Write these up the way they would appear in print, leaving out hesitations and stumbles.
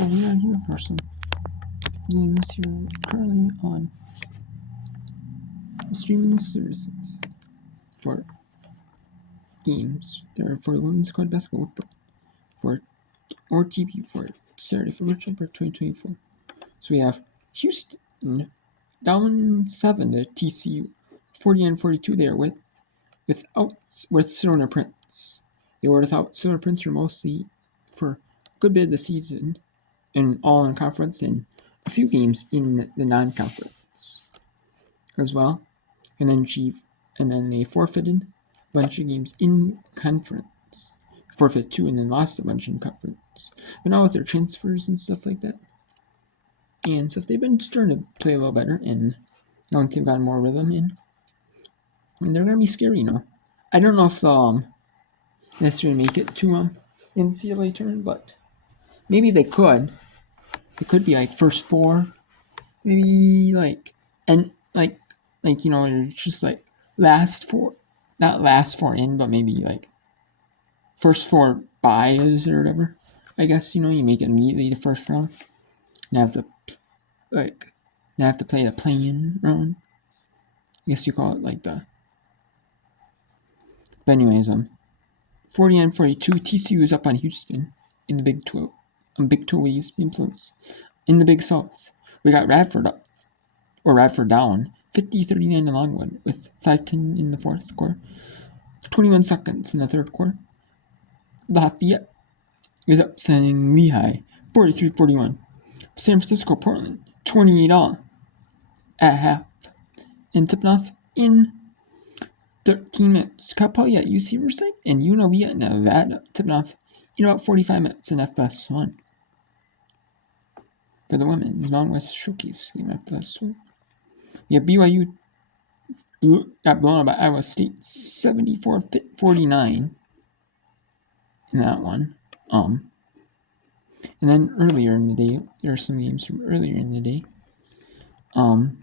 So we are here for some games here currently on streaming services for games. They're for the Women's College Basketball for TV for Saturday, February 2024. So we have Houston down 7 to TCU, 49-42 there with Sonora Prince. They were without Sonora Prince for mostly for a good bit of the season, and all in conference, and a few games in the non-conference as well. And then they forfeited a bunch of games in conference. Forfeit 2 and then lost a bunch in conference. But now with their transfers and stuff like that, and stuff, they've been starting to play a little better, and now they've gotten more rhythm in. And they're gonna be scary, you know. I don't know if they'll necessarily make it to NCAA tournament, but maybe they could. It could be like first four, maybe you know, just like last four, not last four in, but maybe like first four buys or whatever. I guess, you know, you make it immediately the first round, and have to play the play-in round. I guess you call it like the. But anyways, 49-42, TCU is up on Houston in the Big 12. Big 12 East influence. In the Big South, we got Radford down 50-39 in Longwood with 5:10 in the fourth quarter, 21 seconds in the third quarter. Lafayette is upsetting Lehigh 43-41. San Francisco Portland 28-all at half, and tipping off in 13 minutes. Cal Poly at UC Riverside and UNLV at Nevada tipping off in about 45 minutes in FS1. For the women, Mountain West Showcase game FS1. We have BYU got blown out by Iowa State 74-49 in that one. And then earlier in the day, there are some games from earlier in the day. That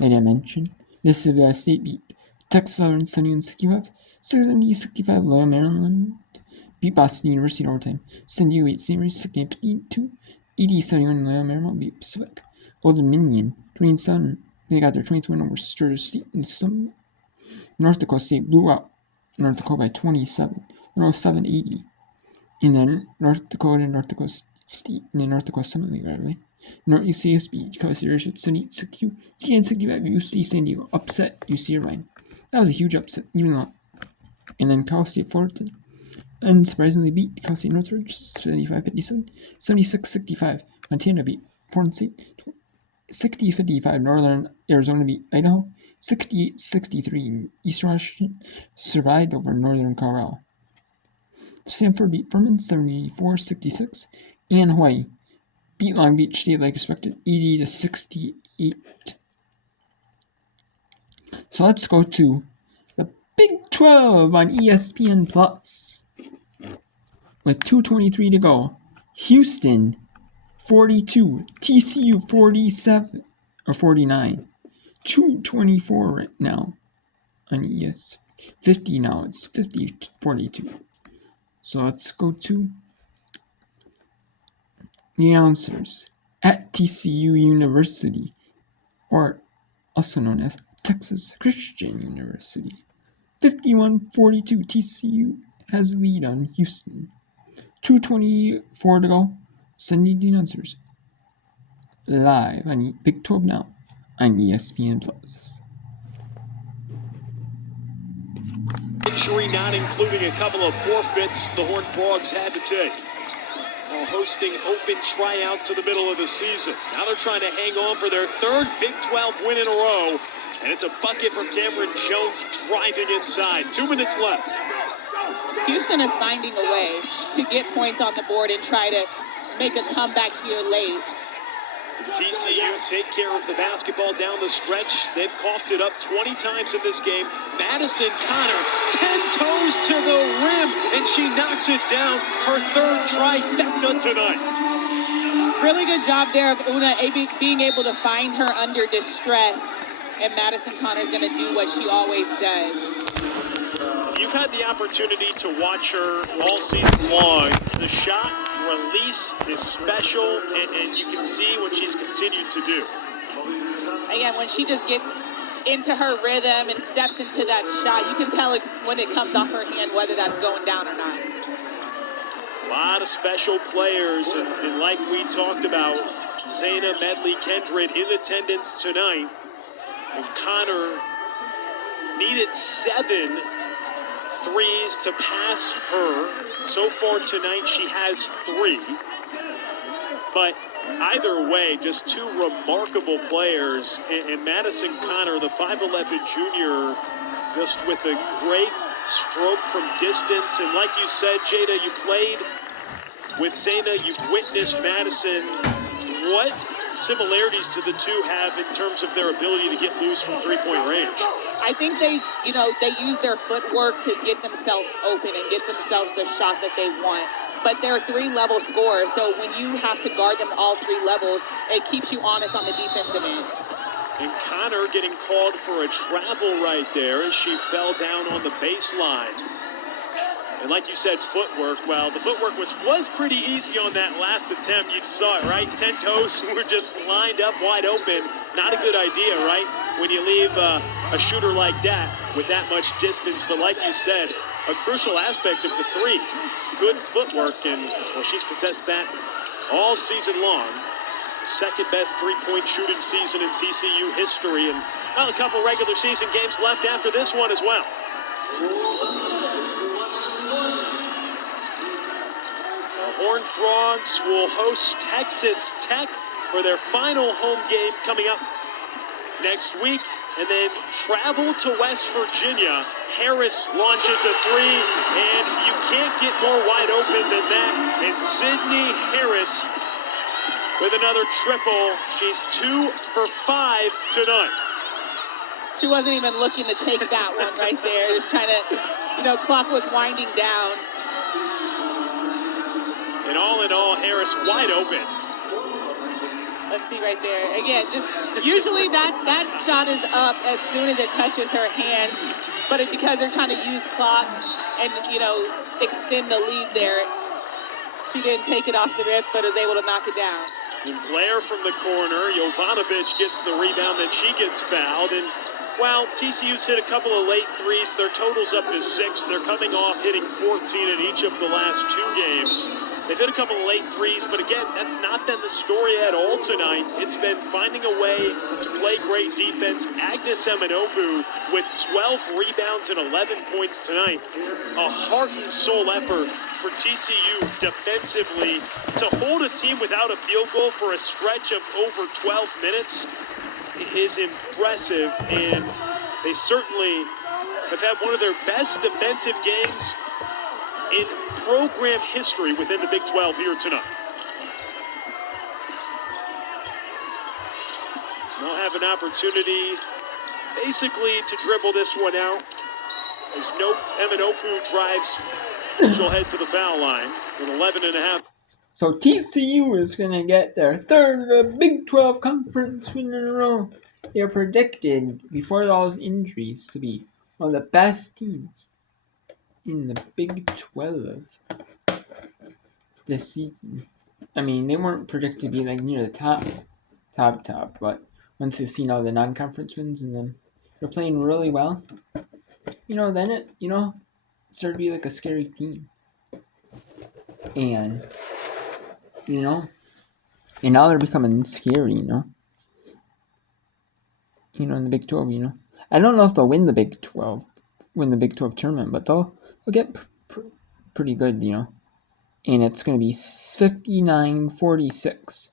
I mentioned. Mississippi State beat Texas Southern 71-65, 70-65 Loyola Maryland beat Boston University in overtime. San Diego beat St. Mary's 52, 80-71 Loyola Maryland beat Pacific. Old Dominion 27. They got their 20th win over Sturgis State in some. North Dakota State blew out North Dakota by 27, 107-80. And then North Dakota State, and then North Dakota Summit League rivalry. Northeast CSB, because there's 78-62, CN65 UC San Diego upset UC Irvine. That was a huge upset, even though. And then Cal State Fullerton unsurprisingly beat Cal State Northridge 75-57, 76-65. Montana beat Portland State 60-55. Northern Arizona beat Idaho 68-63. Eastern Washington survived over Northern Colorado. Stanford beat Furman 74-66, and Hawaii beat Long Beach State like expected 80-68. So let's go to the Big 12 on ESPN Plus. With 2:23 to go, Houston 42, TCU 47 or 49, 2:24 right now on ES 50 now. It's 50-42. So let's go to the announcers at TCU University, or also known as Texas Christian University. 51-42, TCU has the lead on Houston. 2:24 to go. Sending the announcers live on Big 12 now on ESPN Plus. Injury not including a couple of forfeits the Horned Frogs had to take while hosting open tryouts in the middle of the season. Now they're trying to hang on for their third Big 12 win in a row, and it's a bucket from Cameron Jones driving inside. 2 minutes left. Houston is finding a way to get points on the board and try to make a comeback here late. TCU take care of the basketball down the stretch. They've coughed it up 20 times in this game. Madison Connor, 10 toes to the rim, and she knocks it down. Her third trifecta tonight. Really good job there of Una being able to find her under distress, and Madison Connor's going to do what she always does. You've had the opportunity to watch her all season long. The shot release is special, and you can see what she's continued to do. Again, when she just gets into her rhythm and steps into that shot, you can tell when it comes off her hand whether that's going down or not. A lot of special players, and like we talked about, Zaina Medley-Kendrick in attendance tonight. And Connor needed 7 threes to pass her. So far tonight, she has 3. But either way, just 2 remarkable players. And Madison Connor, the 5'11 junior, just with a great stroke from distance. And like you said, Jada, you played with Zaina, you've witnessed Madison. What similarities do the two have in terms of their ability to get loose from three-point range? I think they use their footwork to get themselves open and get themselves the shot that they want. But they're 3-level scorers, so when you have to guard them all 3 levels, it keeps you honest on the defensive end. And Connor getting called for a travel right there as she fell down on the baseline. And like you said, footwork, well, the footwork was pretty easy on that last attempt. You saw it, right? 10 toes were just lined up wide open. Not a good idea, right? When you leave a shooter like that with that much distance. But like you said, a crucial aspect of the 3. Good footwork, and well, she's possessed that all season long. Second best three-point shooting season in TCU history. And well, a couple regular season games left after this one as well. Horned Frogs will host Texas Tech for their final home game coming up next week, and then travel to West Virginia. Harris launches a 3, and you can't get more wide open than that. And Sydney Harris with another triple. She's 2 for 5 tonight. She wasn't even looking to take that one right there. Just trying to, clock was winding down. And all in all, Harris wide open. Let's see right there. Again, just usually that shot is up as soon as it touches her hands, but because they're trying to use clock and, extend the lead there, she didn't take it off the rip, but was able to knock it down. And Blair from the corner. Jovanovic gets the rebound, then she gets fouled. And while TCU's hit a couple of late threes, their total's up to 6. They're coming off hitting 14 in each of the last 2 games. They've hit a couple of late threes, but again, that's not been the story at all tonight. It's been finding a way to play great defense. Agnes Eminobu with 12 rebounds and 11 points tonight. A heart and soul effort for TCU defensively to hold a team without a field goal for a stretch of over 12 minutes is impressive, and they certainly have had one of their best defensive games in program history within the Big 12 here tonight. They'll have an opportunity basically to dribble this one out as Eminopu drives. She'll head to the foul line with 11 and a half. So TCU is going to get their 3rd Big 12 conference win in a row. They're predicted, before those injuries, to be one of the best teams in the Big 12 this season. I mean, they weren't predicted to be like near the top, but once they've seen all the non-conference wins and then they're playing really well, then it, started to be like a scary team. And, and now they're becoming scary, in the Big 12, I don't know if they'll win the Big 12 tournament, but they'll get pretty good, And it's going to be 59-46.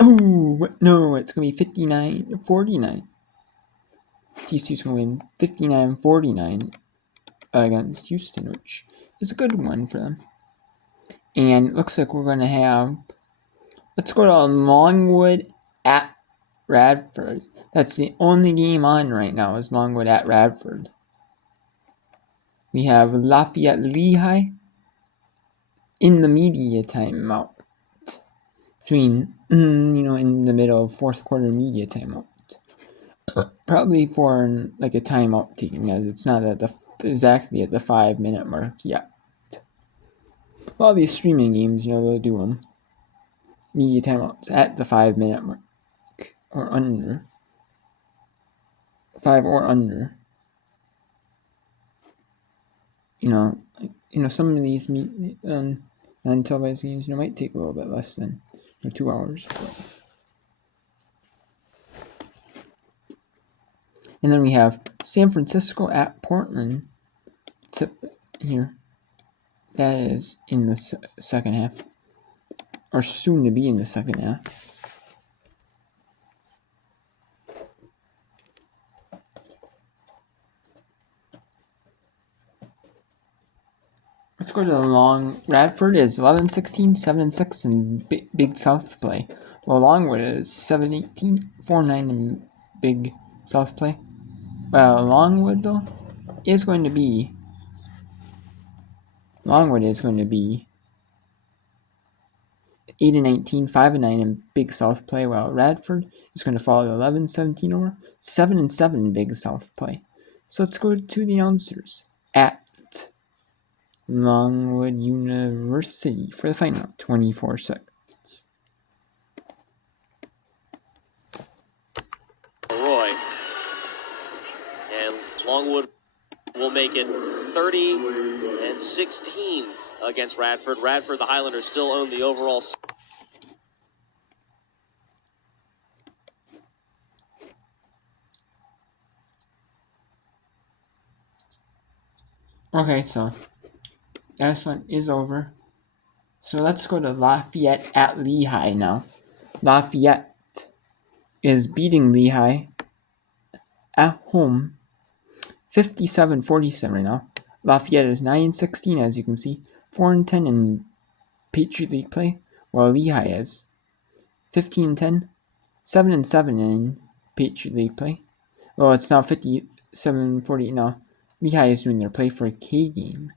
Oh, no, it's going to be 59-49. TCU's going to win 59-49 against Houston, which is a good one for them. And it looks like we're going to have... Let's go to Longwood at Radford. That's the only game on right now is Longwood at Radford. We have Lafayette Lehigh in the media timeout. Between, in the middle of 4th quarter media timeout. Probably for like a timeout taken, as it's not exactly at the 5-minute mark yet. A lot of these streaming games, they'll do media timeouts at the 5-minute mark or under. 5 or under. Some of these non-televised games, might take a little bit less than 2 hours. And then we have San Francisco at Portland. Here. That is in the second half, or soon to be in the second half. Let's go to the long. Radford is 11-16, 7-6 in Big South play. Well, Longwood is 7-18, 4-9 in Big South play. Well, Longwood is going to be 8-19, 5-9 in Big South play, while Radford is going to fall at 11-17 over 7-7 in Big South play. So let's go to the announcers at Longwood University for the final 24 seconds. Roy. And Longwood will make it 30-16 against Radford. Radford, the Highlanders, still own the overall. Okay, so this one is over. So let's go to Lafayette at Lehigh now. Lafayette is beating Lehigh at home 57-47 right now. Lafayette is 9-16, as you can see, 4-10 in Patriot League play, while Lehigh is 15-10, 7-7 in Patriot League play. Well, it's now 57-48 now. Lehigh is doing their Play for K game.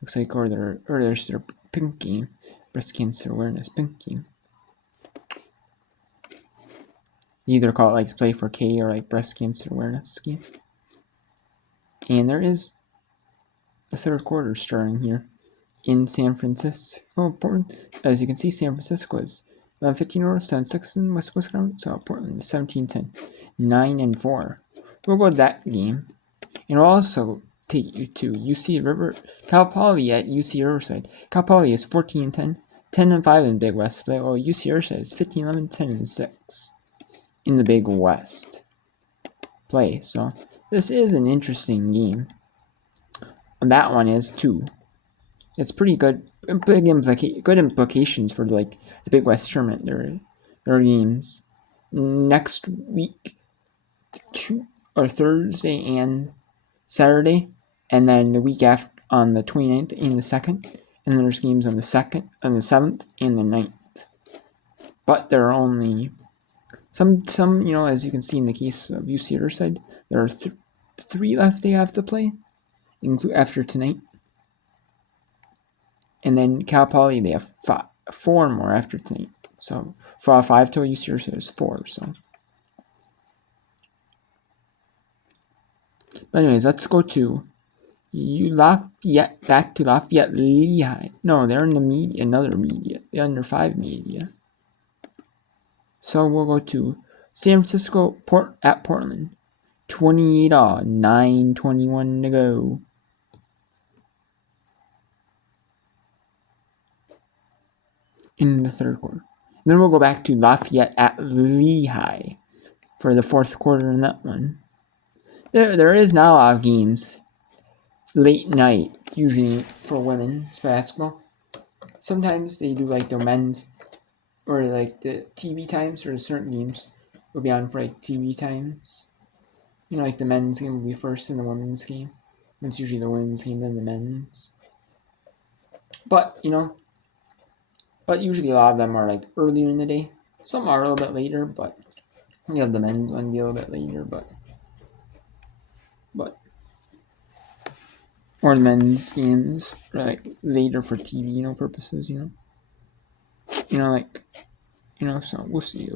Looks like, or there's their pink game, breast cancer awareness pink game. Either call it like Play for K or like breast cancer awareness game. And there is the third quarter starting here in San Francisco. Portland, as you can see, San Francisco is 11-15 over 7-6 in West Wisconsin. So Portland is 17-10, 9-4. We'll go to that game, and we'll also take you to Cal Poly at UC Riverside. Cal Poly is 14-10, 10-5 in Big West play, while UC Riverside is 15-11, 10-6 in the Big West play. So this is an interesting game. And that one is too. It's pretty good. Good implications for like the Big West tournament. There are games next week, Thursday and Saturday, and then the week after on the 29th and the 2nd, and then there's games on the 2nd, on the 7th, and the 9th. But there are only some as you can see in the case of UC Riverside, there are 3 left they have to play, after tonight. And then Cal Poly, they have 4 more after tonight. So 5 total. UC Riverside is 4. So, but anyways, let's go to Lafayette, back to Lafayette Lehigh. No, they're in the media, another media. The under 5 media. So we'll go to San Francisco at Portland. 28-all, 9:21 to go. In the third quarter. And then we'll go back to Lafayette at Lehigh for the fourth quarter in that one. There is now a lot of games late night, usually for women's basketball. Sometimes they do like the men's or like the TV times, or certain games will be on for like TV times. Like the men's game will be first and the women's game. It's usually the women's game, then the men's. But usually a lot of them are like earlier in the day. Some are a little bit later, but you have the men's one be a little bit later, but or the men's games are like later for TV, purposes, so we'll see.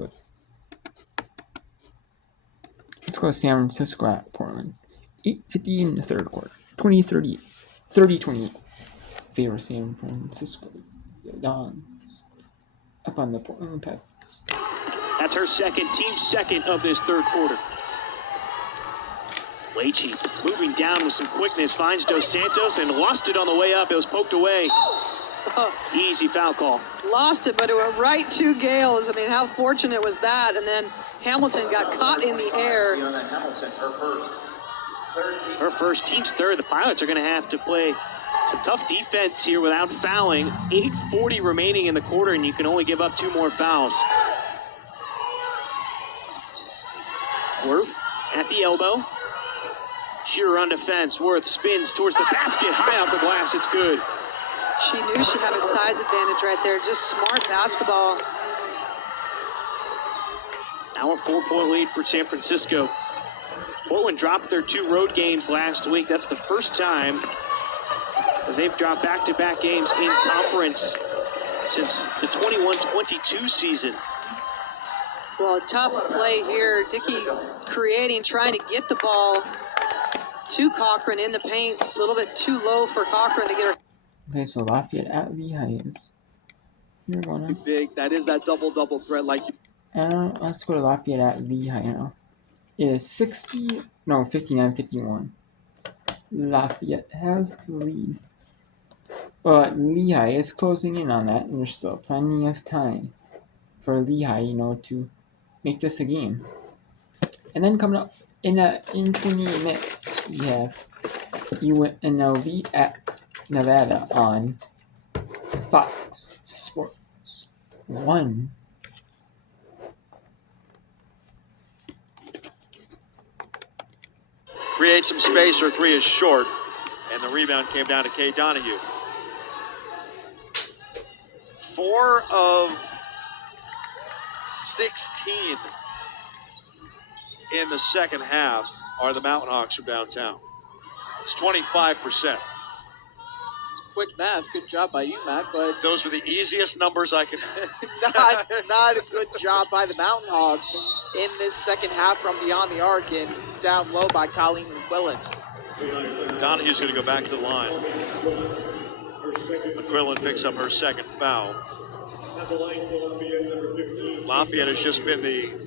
Let's go to San Francisco at Portland. 8:50 in the third quarter. 30-28. favor San Francisco Dons up on the Portland Pets. That's her second, team second of this third quarter. Leachy moving down with some quickness, finds Dos Santos and lost it on the way up. It was poked away. Easy foul call. Lost it, but it went right to Gales. I mean, how fortunate was that? And then Hamilton got caught in the air. Her first, team's third. The Pilots are going to have to play some tough defense here without fouling. 8:40 remaining in the quarter, and you can only give up 2 more fouls. Worth at the elbow. Shearer on defense. Worth spins towards the basket. High off the glass. It's good. She knew she had a size advantage right there. Just smart basketball. Now a 4-point lead for San Francisco. Portland dropped their 2 road games last week. That's the first time that they've dropped back-to-back games in conference since the 21-22 season. Well, a tough play here. Dickey creating, trying to get the ball to Cochran in the paint. A little bit too low for Cochran to get her. Okay, so Lafayette at Lehigh is here going big. That is that double threat like. Let's go to Lafayette at Lehigh now. It is 59-51. Lafayette has the lead. But Lehigh is closing in on that, and there's still plenty of time for Lehigh, to make this a game. And then coming up in 28 minutes, we have UNLV at Nevada on Fox Sports 1. Create some space, her 3 is short, and the rebound came down to Kay Donahue. 4 of 16 in the second half are the Mountain Hawks from downtown. It's 25%. Quick math, good job by you, Matt, but Those were the easiest numbers I could. not a good job by the Mountain Hawks in this second half from beyond the arc and down low by Colleen McQuillan. Donahue's going to go back to the line. McQuillan picks up her second foul. Lafayette has just been the